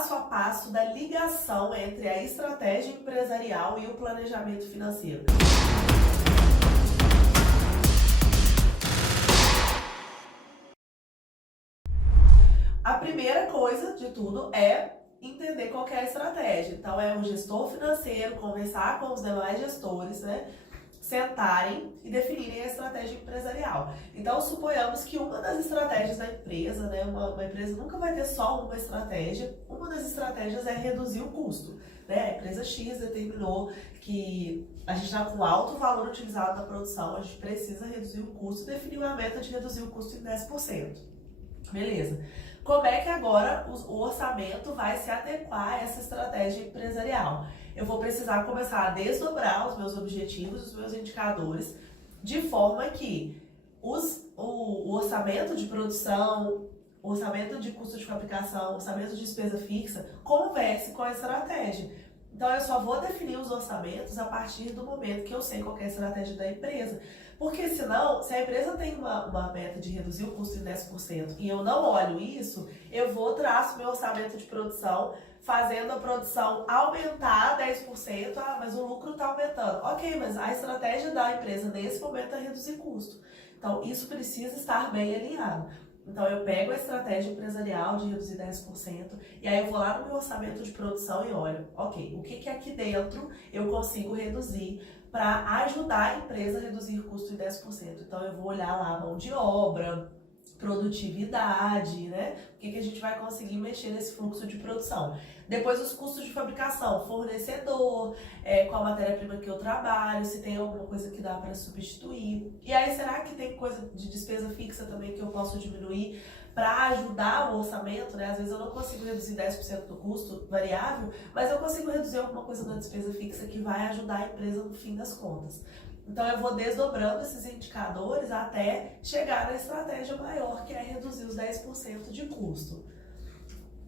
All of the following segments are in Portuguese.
passo a passo da ligação entre a estratégia empresarial e o planejamento financeiro. A primeira coisa de tudo é entender qual que é a estratégia. Então é o gestor financeiro conversar com os demais gestores, né? Sentarem e definirem a estratégia empresarial. Então suponhamos que uma das estratégias da empresa, né? Uma empresa nunca vai ter só uma estratégia. Uma das estratégias é reduzir o custo, né? A empresa X determinou que a gente está com alto valor utilizado na produção, a gente precisa reduzir o custo e definiu a meta de reduzir o custo em 10%. Beleza. Como é que agora o orçamento vai se adequar a essa estratégia empresarial? Eu vou precisar começar a desdobrar os meus objetivos, os meus indicadores, de forma que o orçamento de produção, o orçamento de custo de fabricação, o orçamento de despesa fixa, converse com a estratégia. Então eu só vou definir os orçamentos a partir do momento que eu sei qual é a estratégia da empresa. Porque senão, se a empresa tem uma meta de reduzir o custo em 10% e eu não olho isso, eu vou traço meu orçamento de produção, fazendo a produção aumentar 10%, mas o lucro está aumentando. Ok, mas a estratégia da empresa nesse momento é reduzir custo. Então isso precisa estar bem alinhado. Então eu pego a estratégia empresarial de reduzir 10% e aí eu vou lá no meu orçamento de produção e olho, ok, o que aqui dentro eu consigo reduzir para ajudar a empresa a reduzir o custo em 10%. Então eu vou olhar lá a mão de obra, produtividade, né? O que a gente vai conseguir mexer nesse fluxo de produção. Depois os custos de fabricação, fornecedor, qual matéria-prima que eu trabalho, se tem alguma coisa que dá para substituir. E aí será que tem coisa de despesa fixa também que eu posso diminuir para ajudar o orçamento, né? Às vezes eu não consigo reduzir 10% do custo variável, mas eu consigo reduzir alguma coisa na despesa fixa que vai ajudar a empresa no fim das contas. Então eu vou desdobrando esses indicadores até chegar na estratégia maior, que é reduzir os 10% de custo.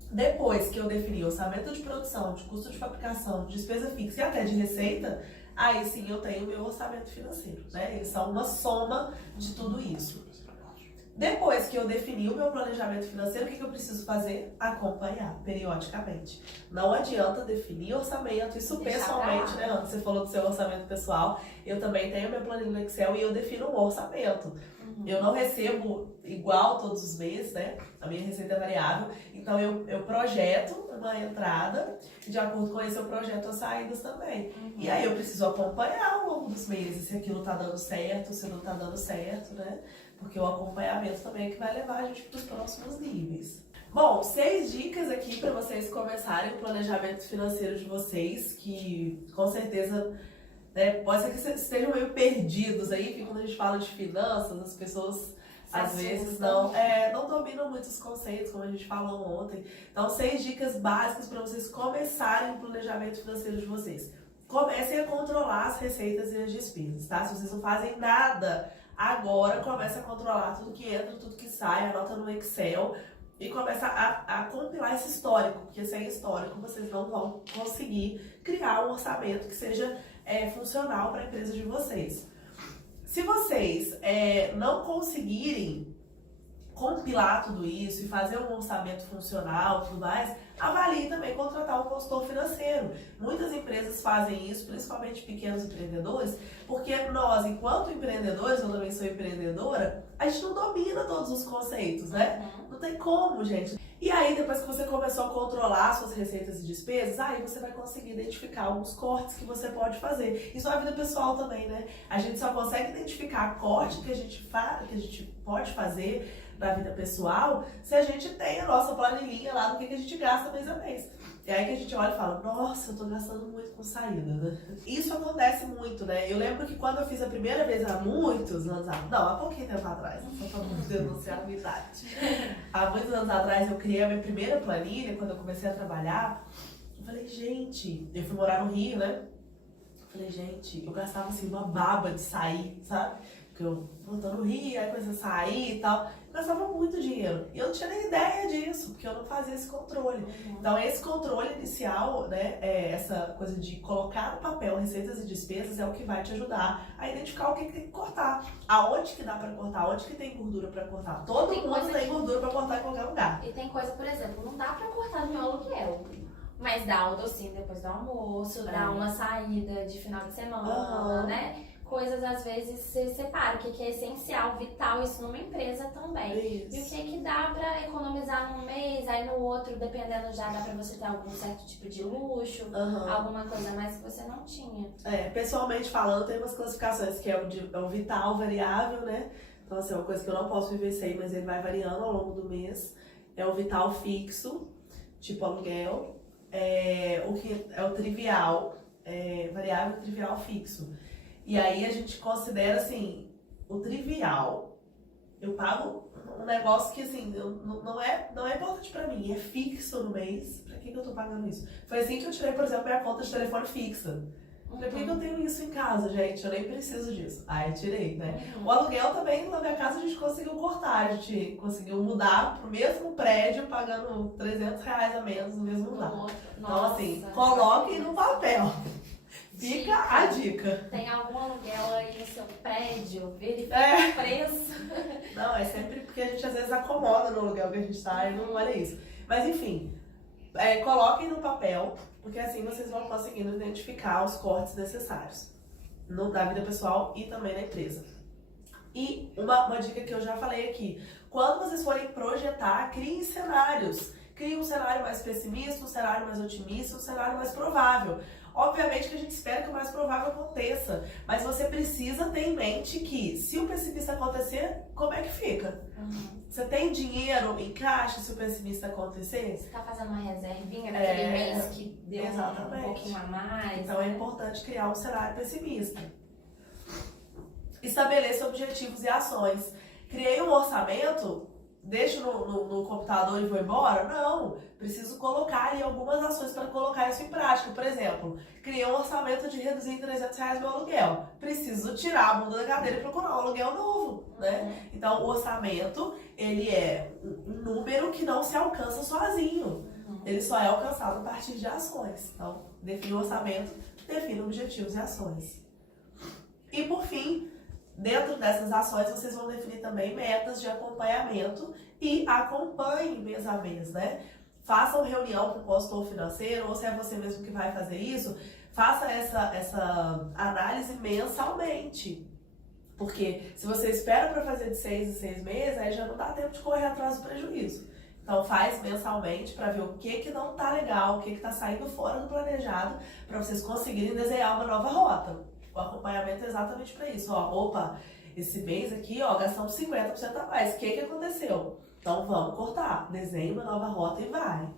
Depois que eu defini orçamento de produção, de custo de fabricação, de despesa fixa e até de receita, aí sim eu tenho o meu orçamento financeiro, né? Eles são uma soma de tudo isso. Depois que eu defini o meu planejamento financeiro, o que eu preciso fazer? Acompanhar periodicamente. Não adianta definir orçamento, isso pessoalmente, né? Antes você falou do seu orçamento pessoal, eu também tenho meu planilha no Excel e eu defino um orçamento. Eu não recebo igual todos os meses, né? A minha receita é variável, então eu projeto uma entrada e de acordo com isso eu projeto as saídas também. E aí eu preciso acompanhar ao longo dos meses se aquilo tá dando certo, se não tá dando certo, né? Porque o acompanhamento também é que vai levar a gente para os próximos níveis. Bom, 6 dicas aqui para vocês começarem o planejamento financeiro de vocês, que com certeza, né, pode ser que vocês estejam meio perdidos aí, porque quando a gente fala de finanças, as pessoas às vezes não dominam muitos conceitos, como a gente falou ontem. Então, 6 dicas básicas para vocês começarem o planejamento financeiro de vocês. Comecem a controlar as receitas e as despesas, tá? Se vocês não fazem nada agora, comece a controlar tudo que entra, tudo que sai, anota no Excel e começa a compilar esse histórico, porque sem histórico vocês não vão conseguir criar um orçamento que seja funcional para a empresa de vocês. Se vocês não conseguirem compilar tudo isso e fazer um orçamento funcional e tudo mais, avalie também contratar um consultor financeiro. Muitas empresas fazem isso, principalmente pequenos empreendedores, porque nós, enquanto empreendedores, eu também sou empreendedora, a gente não domina todos os conceitos, né? Não tem como, gente. E aí, depois que você começou a controlar suas receitas e despesas, aí você vai conseguir identificar alguns cortes que você pode fazer. Isso na vida pessoal também, né? A gente só consegue identificar corte que a gente pode fazer na vida pessoal se a gente tem a nossa planilhinha lá do que a gente gasta mês a mês. E aí que a gente olha e fala, nossa, eu tô gastando muito com saída, né? Isso acontece muito, né? Eu lembro que quando eu fiz a primeira vez há muitos anos atrás, não, há pouquinho tempo atrás, só pra não denunciar a minha idade. Há muitos anos atrás eu criei a minha primeira planilha, quando eu comecei a trabalhar. Eu falei, gente, eu fui morar no Rio, né? Eu falei, gente, eu gastava assim uma baba de sair, sabe? Porque eu voltando no Rio, aí coisa a sair e tal. Eu gastava muito dinheiro. E eu não tinha nem ideia disso, porque eu não fazia esse controle. Então, esse controle inicial, né, essa coisa de colocar no papel receitas e despesas é o que vai te ajudar a identificar o que tem que cortar. Aonde que dá pra cortar, onde que tem gordura pra cortar. Todo mundo tem gordura pra cortar em qualquer lugar. E tem coisa, por exemplo, não dá pra cortar do meu aluguel. Mas dá o docinho depois do almoço, dá uma saída de final de semana, né? Coisas, às vezes, você separa, o que é essencial, vital, isso numa empresa também. Isso. E o que dá pra economizar num mês, aí no outro, dependendo, já dá pra você ter algum certo tipo de luxo, alguma coisa a mais que você não tinha. Pessoalmente falando, tem umas classificações que é o vital variável, né? Então, assim, é uma coisa que eu não posso viver sem, mas ele vai variando ao longo do mês. É o vital fixo, tipo aluguel. O que é o trivial, variável trivial fixo. E aí a gente considera, assim, o trivial, eu pago um negócio que, assim, não é importante pra mim, é fixo no mês. Pra que eu tô pagando isso? Foi assim que eu tirei, por exemplo, minha conta de telefone fixa. Falei, por que eu tenho isso em casa, gente? Eu nem preciso disso. Aí tirei, né? O aluguel também, na minha casa, a gente conseguiu cortar. A gente conseguiu mudar pro mesmo prédio, pagando R$300 a menos no mesmo lugar. Então, assim, coloquem no papel. Fica a dica. Tem algum aluguel aí no seu prédio? Verifica o preço. Não, é sempre porque a gente às vezes acomoda no aluguel que a gente tá e não olha isso. Mas enfim, coloquem no papel, porque assim vocês vão conseguindo identificar os cortes necessários da vida pessoal e também na empresa. E uma dica que eu já falei aqui, quando vocês forem projetar, criem cenários. Criem um cenário mais pessimista, um cenário mais otimista, um cenário mais provável. Obviamente que a gente espera que o mais provável aconteça, mas você precisa ter em mente que se o pessimista acontecer, como é que fica? Você tem dinheiro em caixa se o pessimista acontecer? Você tá fazendo uma reservinha naquele mês que deu um pouquinho a mais. Então é importante criar um cenário pessimista. Estabeleça objetivos e ações. Criei um orçamento, deixo no computador e vou embora? Não, preciso colocar ali algumas ações para colocar isso em prática. Por exemplo, criei um orçamento de reduzir em R$300 meu aluguel. Preciso tirar a bunda da cadeira e procurar um aluguel novo, né? Então, o orçamento, ele é um número que não se alcança sozinho. Ele só é alcançado a partir de ações. Então, define o orçamento, define objetivos e ações. E, por fim, dentro dessas ações, vocês vão definir também metas de acompanhamento e acompanhem mês a mês, né? Façam reunião com o consultor financeiro, ou se é você mesmo que vai fazer isso, faça essa análise mensalmente. Porque se você espera para fazer de 6 em 6 meses, aí já não dá tempo de correr atrás do prejuízo. Então faz mensalmente para ver o que não tá legal, o que tá saindo fora do planejado, para vocês conseguirem desenhar uma nova rota. O acompanhamento é exatamente para isso. Opa, esse mês aqui, gastamos 50% a mais. O que aconteceu? Então vamos cortar. Desenhe uma nova rota e vai.